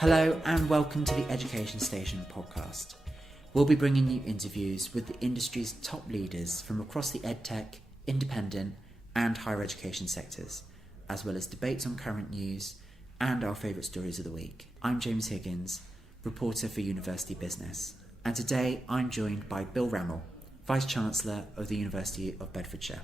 Hello and welcome to the Education Station podcast. We'll be bringing you interviews with the industry's top leaders from across the EdTech, independent and higher education sectors, as well as debates on current news and our favourite stories of the week. I'm James Higgins, reporter for University Business, and today I'm joined by Bill Rammell, Vice-Chancellor of the University of Bedfordshire.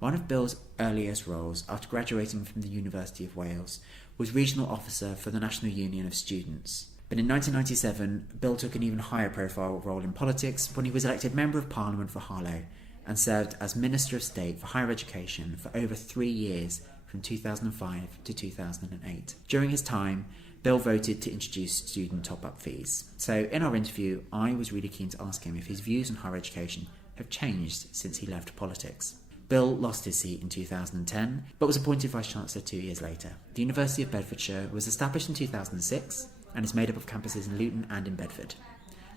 One of Bill's earliest roles after graduating from the University of Wales was Regional Officer for the National Union of Students. But in 1997, Bill took an even higher profile role in politics when he was elected Member of Parliament for Harlow and served as Minister of State for Higher Education for over 3 years from 2005 to 2008. During his time, Bill voted to introduce student top-up fees. So in our interview, I was really keen to ask him if his views on higher education have changed since he left politics. Bill lost his seat in 2010, but was appointed Vice-Chancellor 2 years later. The University of Bedfordshire was established in 2006 and is made up of campuses in Luton and in Bedford.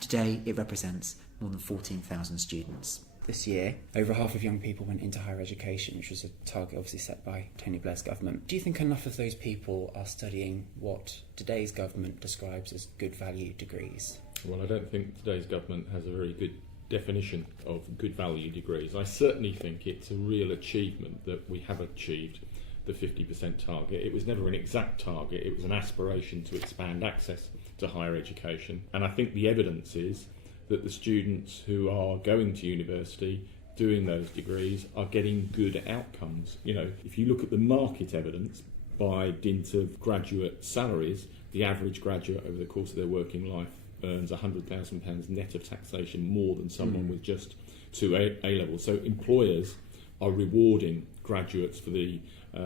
Today, it represents more than 14,000 students. This year, over half of young people went into higher education, which was a target obviously set by Tony Blair's government. Do you think enough of those people are studying what today's government describes as good value degrees? Well, I don't think today's government has a very good definition of good value degrees. I certainly think it's a real achievement that we have achieved the 50% target. It was never an exact target, it was an aspiration to expand access to higher education. And I think the evidence is that the students who are going to university doing those degrees are getting good outcomes. You know, if you look at the market evidence by dint of graduate salaries, the average graduate over the course of their working life earns £100,000 net of taxation more than someone with just 2 A-levels. So employers are rewarding graduates for the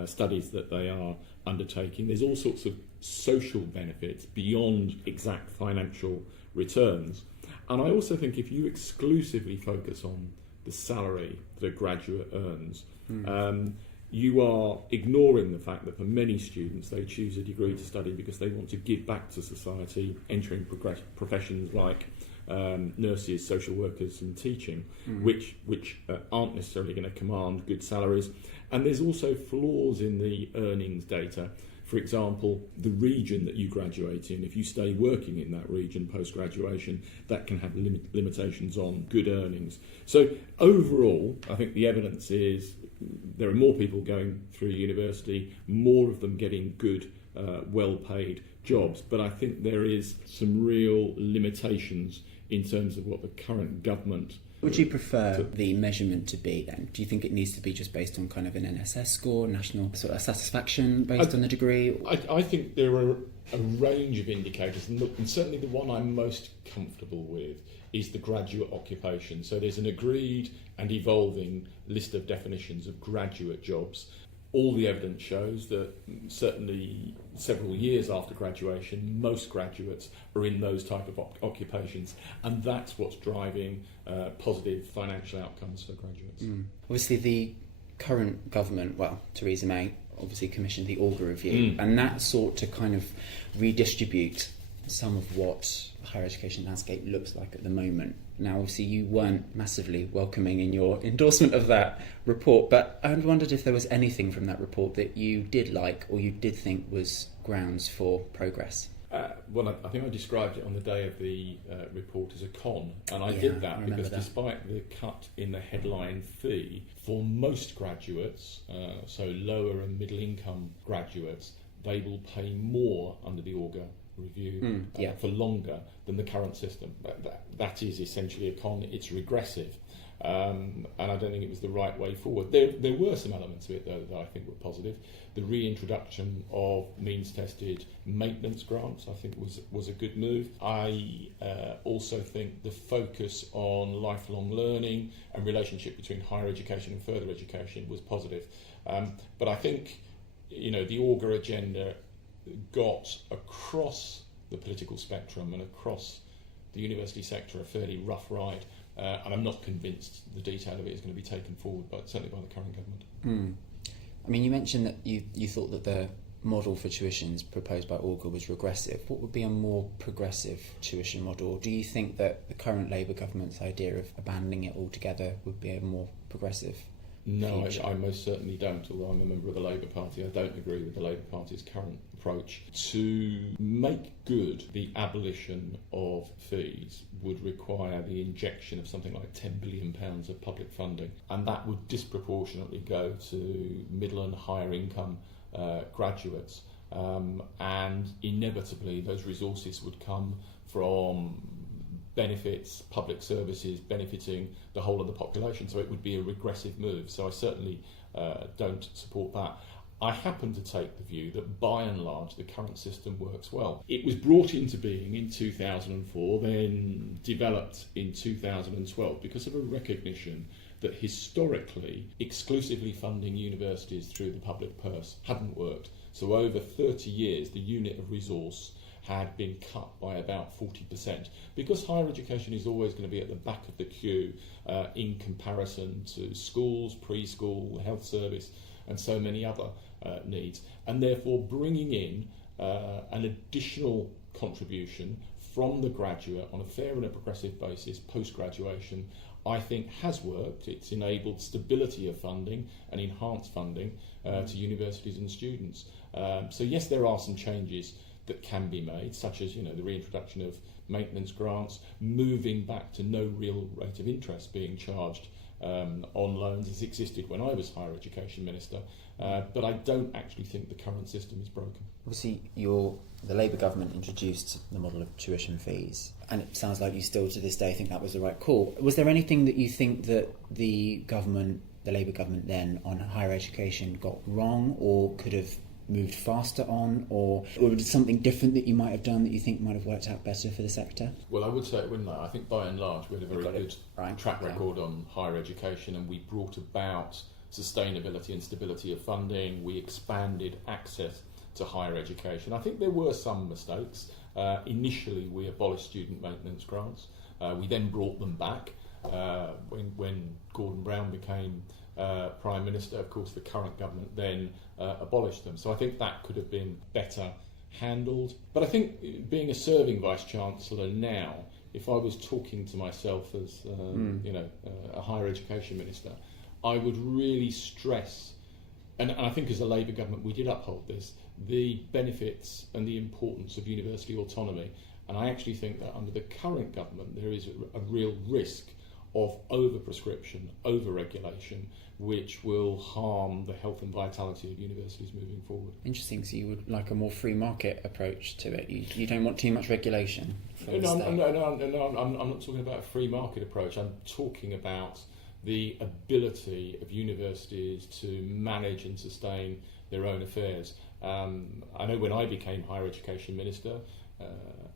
studies that they are undertaking. There's all sorts of social benefits beyond exact financial returns. And I also think if you exclusively focus on the salary that a graduate earns, you are ignoring the fact that for many students they choose a degree to study because they want to give back to society, entering professions like nurses, social workers and teaching, which aren't necessarily going to command good salaries. And there's also flaws in the earnings data. For example, the region that you graduate in, if you stay working in that region post-graduation, that can have limitations on good earnings. So overall, I think the evidence is there are more people going through university, more of them getting good, well-paid jobs. But I think there is some real limitations in terms of what the current government... Would you prefer the measurement to be then? Do you think it needs to be just based on kind of an NSS score, national sort of satisfaction based on the degree? I think there are a range of indicators, and certainly the one I'm most comfortable with is the graduate occupation. So there's an agreed and evolving list of definitions of graduate jobs. All the evidence shows that certainly several years after graduation, most graduates are in those type of occupations, and that's what's driving positive financial outcomes for graduates. Obviously, the current government, well, Theresa May, obviously commissioned the Auger Review, and that sought to kind of redistribute some of what higher education landscape looks like at the moment. Now, obviously, you weren't massively welcoming in your endorsement of that report, but I wondered if there was anything from that report that you did like or you did think was grounds for progress. Well, I think I described it on the day of the report as a con, and I did that because despite the cut in the headline fee, for most graduates, so lower and middle income graduates, they will pay more under the Auger Review for longer than the current system. That is essentially a con. It's regressive, and I don't think it was the right way forward. There were some elements of it though that I think were positive. The reintroduction of means-tested maintenance grants I think was a good move. I also think the focus on lifelong learning and relationship between higher education and further education was positive. But I think the Auger agenda got across the political spectrum and across the university sector a fairly rough ride, and I'm not convinced the detail of it is going to be taken forward, but certainly by the current government. I mean, you mentioned that you thought that the model for tuitions proposed by Auger was regressive. What would be a more progressive tuition model? Do you think that the current Labour government's idea of abandoning it altogether would be a more progressive No, future? I most certainly don't, although I'm a member of the Labour Party. I don't agree with the Labour Party's current approach. To make good the abolition of fees would require the injection of something like £10 billion of public funding, and that would disproportionately go to middle and higher income graduates, and inevitably those resources would come from benefits, public services benefiting the whole of the population, so it would be a regressive move. So I certainly don't support that. I happen to take the view that by and large the current system works well. It was brought into being in 2004, then developed in 2012 because of a recognition that historically exclusively funding universities through the public purse hadn't worked. So over 30 years the unit of resource had been cut by about 40%, because higher education is always going to be at the back of the queue in comparison to schools, preschool, health service and so many other needs, and therefore bringing in an additional contribution from the graduate on a fair and a progressive basis post-graduation, I think has worked. It's enabled stability of funding and enhanced funding to universities and students. So yes, there are some changes that can be made, such as the reintroduction of maintenance grants, moving back to no real rate of interest being charged on loans as existed when I was Higher Education Minister, but I don't actually think the current system is broken. Obviously, the Labour government introduced the model of tuition fees, and it sounds like you still to this day think that was the right call. Was there anything that you think that the Labour government then on higher education got wrong, or could have moved faster on, or was it something different that you might have done that you think might have worked out better for the sector? Well, I would say it wouldn't. I think by and large we had a very good track record on higher education, and we brought about sustainability and stability of funding. We expanded access to higher education. I think there were some mistakes. Initially we abolished student maintenance grants. We then brought them back when Gordon Brown became Prime Minister. Of course the current government then abolished them, so I think that could have been better handled. But I think being a serving Vice-Chancellor now, if I was talking to myself as a higher education minister, I would really stress, and I think as a Labour government we did uphold this, the benefits and the importance of university autonomy. And I actually think that under the current government there is a real risk of over-prescription, over-regulation, which will harm the health and vitality of universities moving forward. Interesting, so you would like a more free market approach to it. You don't want too much regulation? I'm not talking about a free market approach. I'm talking about the ability of universities to manage and sustain their own affairs. I know when I became Higher Education Minister,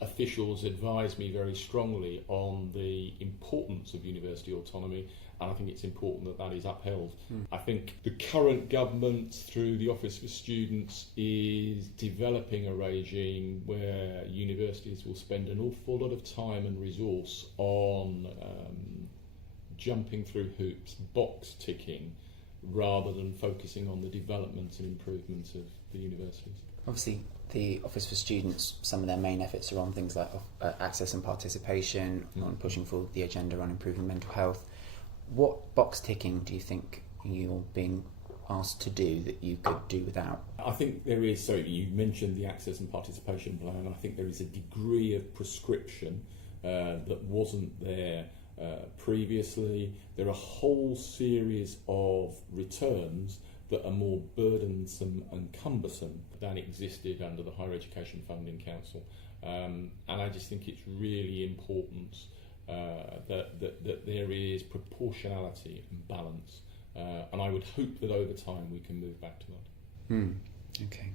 officials advised me very strongly on the importance of university autonomy, and I think it's important that that is upheld. I think the current government, through the Office for Students, is developing a regime where universities will spend an awful lot of time and resource on jumping through hoops, box ticking, rather than focusing on the development and improvement of the universities. Obviously, the Office for Students, some of their main efforts are on things like access and participation, on pushing forward the agenda on improving mental health. What box ticking do you think you're being asked to do that you could do without? I think there is, so you mentioned the access and participation plan, I think there is a degree of prescription that wasn't there previously. There are a whole series of returns that are more burdensome and cumbersome than existed under the Higher Education Funding Council, and I just think it's really important that there is proportionality and balance, and I would hope that over time we can move back to that. Okay.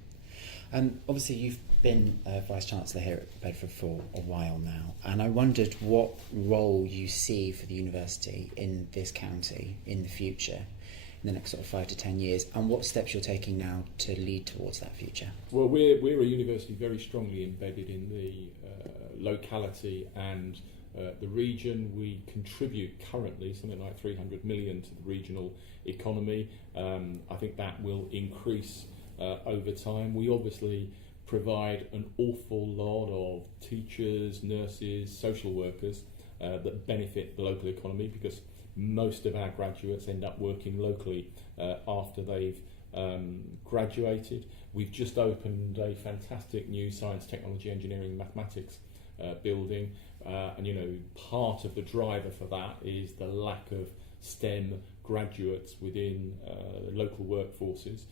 Obviously you've been Vice-Chancellor here at Bedford for a while now, and I wondered what role you see for the university in this county in the future, in the next sort of 5 to 10 years, and what steps you're taking now to lead towards that future. Well, we're a university very strongly embedded in the locality and the region. We contribute currently something like 300 million to the regional economy. I think that will increase over time. We obviously provide an awful lot of teachers, nurses, social workers that benefit the local economy, because most of our graduates end up working locally after they've graduated. We've just opened a fantastic new science, technology, engineering, mathematics building, and part of the driver for that is the lack of STEM graduates within local workforces.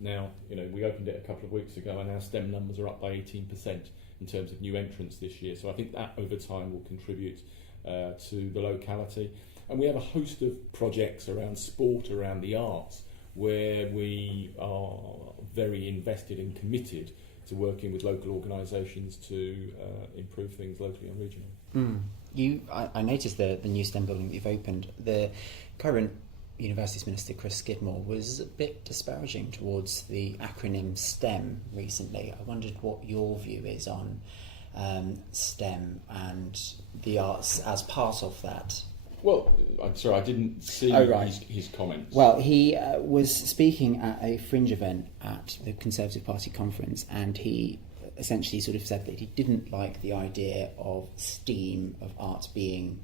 Now, we opened it a couple of weeks ago, and our STEM numbers are up by 18% in terms of new entrants this year. So I think that over time will contribute to the locality. And we have a host of projects around sport, around the arts, where we are very invested and committed to working with local organisations to improve things locally and regionally. I noticed the new STEM building that you've opened. The current Universities Minister, Chris Skidmore, was a bit disparaging towards the acronym STEM recently. I wondered what your view is on STEM and the arts as part of that. Well, I'm sorry, I didn't see his comments. Well, he was speaking at a fringe event at the Conservative Party conference, and he essentially sort of said that he didn't like the idea of STEAM, of arts being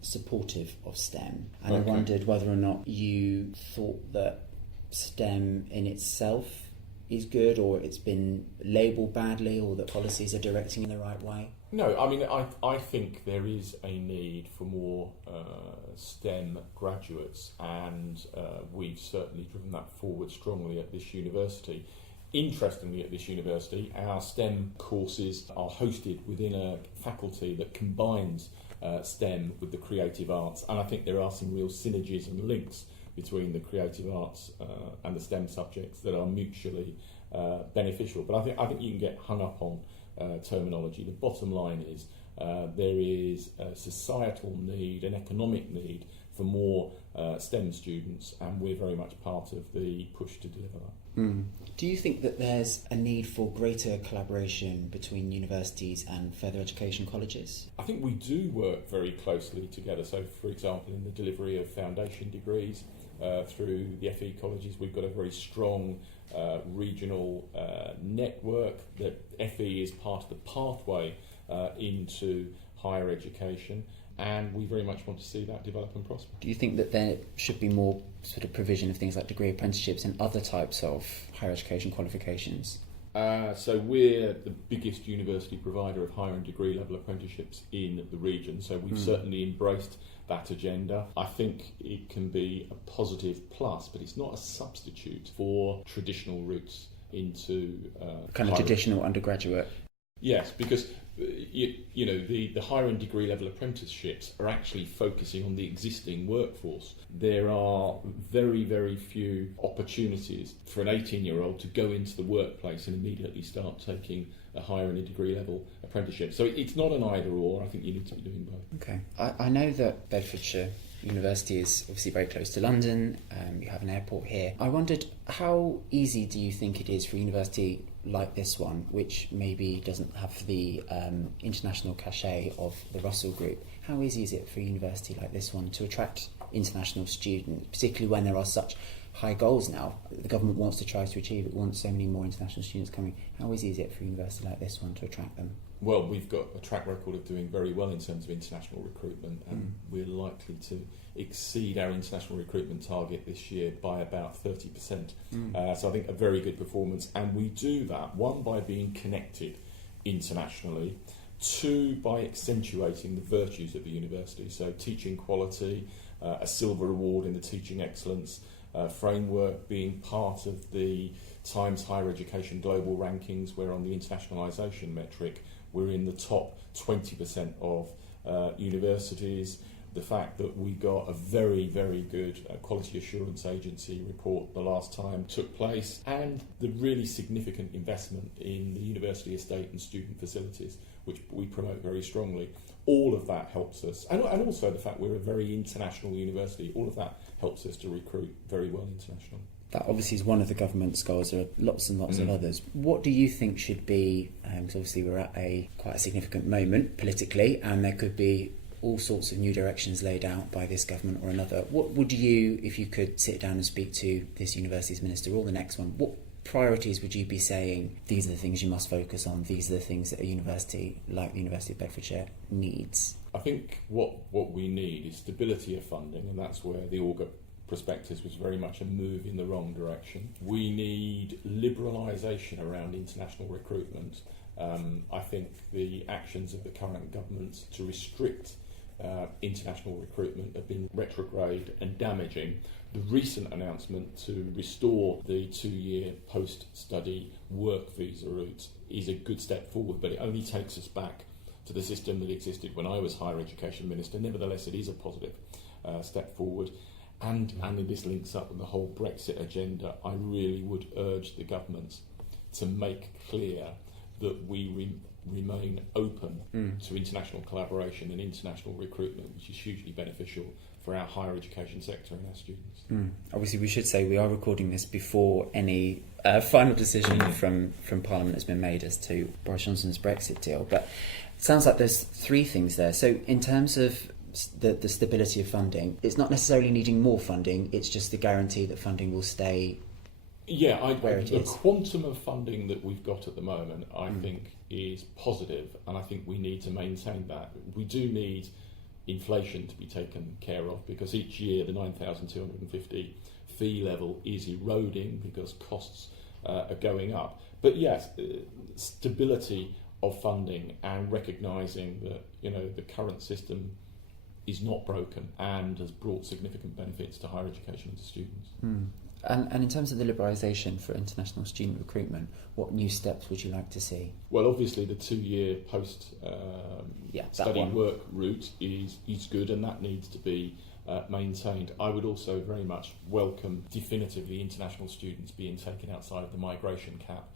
supportive of STEM. And okay. I wondered whether or not you thought that STEM in itself is good, or it's been labelled badly, or that policies are directing in the right way. No, I mean, I think there is a need for more STEM graduates, and we've certainly driven that forward strongly at this university. Interestingly, at this university, our STEM courses are hosted within a faculty that combines STEM with the creative arts, and I think there are some real synergies and links between the creative arts and the STEM subjects that are mutually beneficial. But I think you can get hung up on terminology. The bottom line is there is a societal need, an economic need for more STEM students, and we're very much part of the push to deliver that. Do you think that there's a need for greater collaboration between universities and further education colleges? I think we do work very closely together. So, for example, in the delivery of foundation degrees through the FE colleges, we've got a very strong regional network. That FE is part of the pathway into higher education, and we very much want to see that develop and prosper. Do you think that there should be more sort of provision of things like degree apprenticeships and other types of higher education qualifications? So we're the biggest university provider of higher and degree level apprenticeships in the region, so we've certainly embraced that agenda. I think it can be a positive plus, but it's not a substitute for traditional routes into kind of traditional undergraduate. Yes, because the higher and degree level apprenticeships are actually focusing on the existing workforce. There are very, very few opportunities for an 18-year-old to go into the workplace and immediately start taking a higher and degree level apprenticeship. So it's not an either or. I think you need to be doing both. Okay. I know that Bedfordshire University is obviously very close to London. You have an airport here. I wondered, how easy do you think it is for a university like this one, which maybe doesn't have the international cachet of the Russell Group, how easy is it for a university like this one to attract international students, particularly when there are such high goals now the government wants to try to achieve? It wants so many more international students coming. How easy is it for a university like this one to attract them? Well, we've got a track record of doing very well in terms of international recruitment, and we're likely to exceed our international recruitment target this year by about 30%. So I think a very good performance, and we do that, one, by being connected internationally, two, by accentuating the virtues of the university, so teaching quality, a silver award in the teaching excellence framework, being part of the Times Higher Education Global Rankings, where on the internationalisation metric we're in the top 20% of universities. The fact that we got a very, very good quality assurance agency report the last time took place, and the really significant investment in the university estate and student facilities, which we promote very strongly. All of that helps us, and also the fact we're a very international university, all of that helps us to recruit very well internationally. That obviously is one of the government's goals. There are lots and lots of others. What do you think should be, because obviously we're at quite a significant moment politically, and there could be all sorts of new directions laid out by this government or another. What would you, if you could sit down and speak to this university's minister or the next one, what priorities would you be saying, these are the things you must focus on, these are the things that a university like the University of Bedfordshire needs? I think what we need is stability of funding, and that's where the Augur prospectus was very much a move in the wrong direction. We need liberalisation around international recruitment. I think the actions of the current government to restrict international recruitment have been retrograde and damaging. The recent announcement to restore the 2-year post-study work visa route is a good step forward, but it only takes us back to the system that existed when I was Higher Education Minister. Nevertheless, it is a positive step forward. And this links up with the whole Brexit agenda. I really would urge the government to make clear that we remain open to international collaboration and international recruitment, which is hugely beneficial for our higher education sector and our students. Obviously, we should say we are recording this before any final decision from Parliament has been made as to Boris Johnson's Brexit deal. But it sounds like there's 3 things there. So in terms of the stability of funding, it's not necessarily needing more funding, it's just the guarantee that funding will stay where it is. The quantum of funding that we've got at the moment, I think, is positive, and I think we need to maintain that. We do need inflation to be taken care of, because each year the 9,250 fee level is eroding because costs are going up. But yes, stability of funding and recognising that the current system is not broken and has brought significant benefits to higher education and to students. And in terms of the liberalisation for international student recruitment, what new steps would you like to see? Well, obviously the 2-year post-study work route is good, and that needs to be maintained. I would also very much welcome definitively international students being taken outside of the migration cap.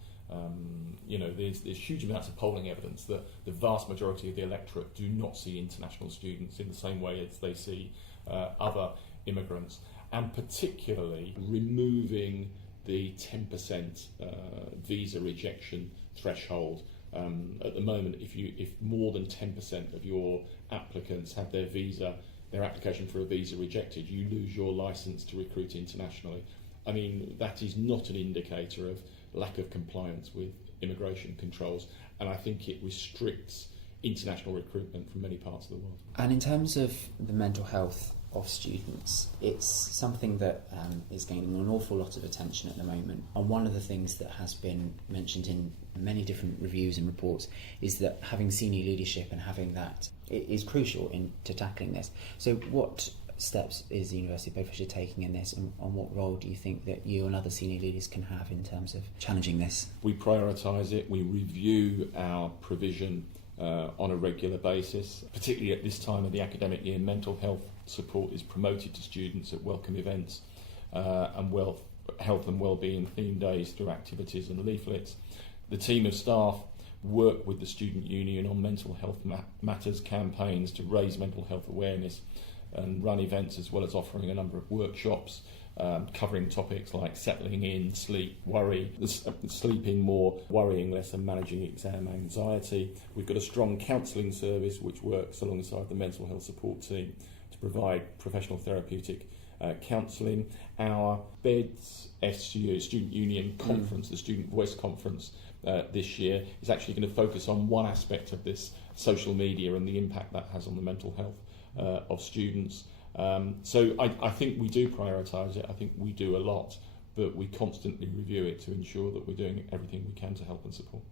There's huge amounts of polling evidence that the vast majority of the electorate do not see international students in the same way as they see other immigrants, and particularly removing the 10% visa rejection threshold. At the moment, if more than 10% of your applicants have their application for a visa rejected, you lose your licence to recruit internationally. I mean, that is not an indicator of lack of compliance with immigration controls, and I think it restricts international recruitment from many parts of the world. And in terms of the mental health of students, it's something that is gaining an awful lot of attention at the moment. And one of the things that has been mentioned in many different reviews and reports is that having senior leadership and having that is crucial to tackling this. So what steps is the University of Bedfordshire taking in this, and what role do you think that you and other senior leaders can have in terms of challenging this? We prioritise it, we review our provision on a regular basis. Particularly at this time of the academic year, mental health support is promoted to students at welcome events and health and wellbeing theme days through activities and leaflets. The team of staff work with the student union on mental health matters campaigns to raise mental health awareness and run events, as well as offering a number of workshops covering topics like settling in, sleep, worry, sleeping more, worrying less, and managing exam anxiety. We've got a strong counselling service which works alongside the mental health support team to provide professional therapeutic counselling. Our BEDS SU Student Union Conference, the Student Voice Conference this year, is actually going to focus on one aspect of this, social media, and the impact that has on the mental health of students. So I think we do prioritise it. I think we do a lot, but we constantly review it to ensure that we're doing everything we can to help and support.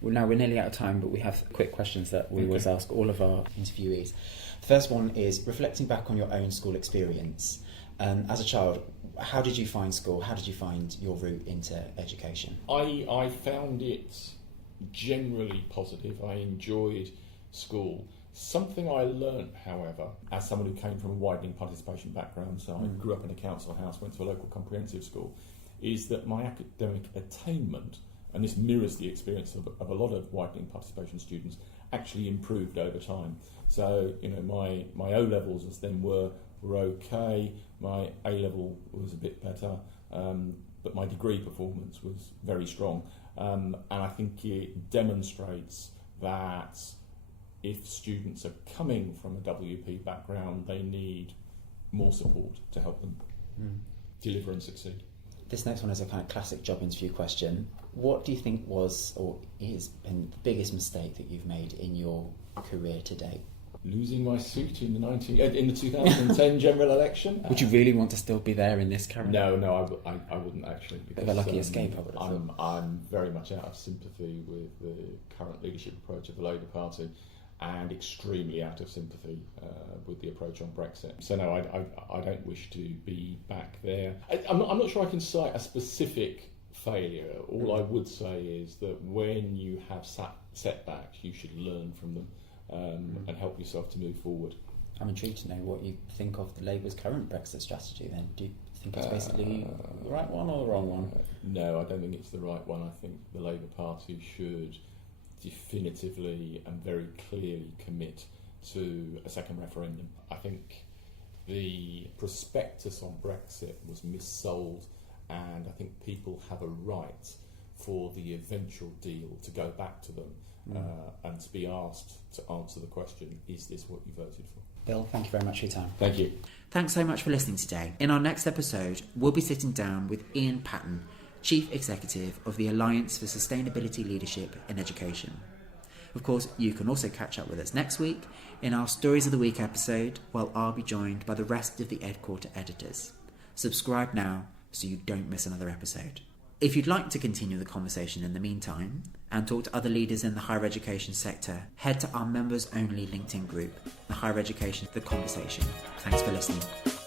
Well, now we're nearly out of time, but we have quick questions that we always ask all of our interviewees. The first one is, reflecting back on your own school experience, as a child, how did you find school? How did you find your route into education? I found it generally positive. I enjoyed school. Something I learnt, however, as someone who came from a widening participation background, so I grew up in a council house, went to a local comprehensive school, is that my academic attainment, and this mirrors the experience of a lot of widening participation students, actually improved over time. So, my O-levels as then were okay, my A-level was a bit better, but my degree performance was very strong. And I think it demonstrates that if students are coming from a WP background, they need more support to help them deliver and succeed. This next one is a kind of classic job interview question. What do you think was or is been the biggest mistake that you've made in your career to date? losing my seat in the 2010 general election. Would you really want to still be there in this current? No, I wouldn't actually. Because, bit of a lucky escape, I would have thought. I'm very much out of sympathy with the current leadership approach of the Labour Party, and extremely out of sympathy with the approach on Brexit. So no, I don't wish to be back there. I'm not sure I can cite a specific failure. All I would say is that when you have setbacks, you should learn from them and help yourself to move forward. I'm intrigued to know what you think of the Labour's current Brexit strategy then. Do you think it's basically the right one or the wrong one? No, I don't think it's the right one. I think the Labour Party should definitively and very clearly commit to a second referendum. I think the prospectus on Brexit was missold, and I think people have a right for the eventual deal to go back to them and to be asked to answer the question, is this what you voted for? Bill, thank you very much for your time. Thank you. Thanks so much for listening today. In our next episode, we'll be sitting down with Ian Patton, Chief Executive of the Alliance for Sustainability Leadership in Education. Of course, you can also catch up with us next week in our Stories of the Week episode, while I'll be joined by the rest of the EdQuarter editors. Subscribe now so you don't miss another episode. If you'd like to continue the conversation in the meantime and talk to other leaders in the higher education sector, head to our members-only LinkedIn group, The Higher Education The Conversation. Thanks for listening.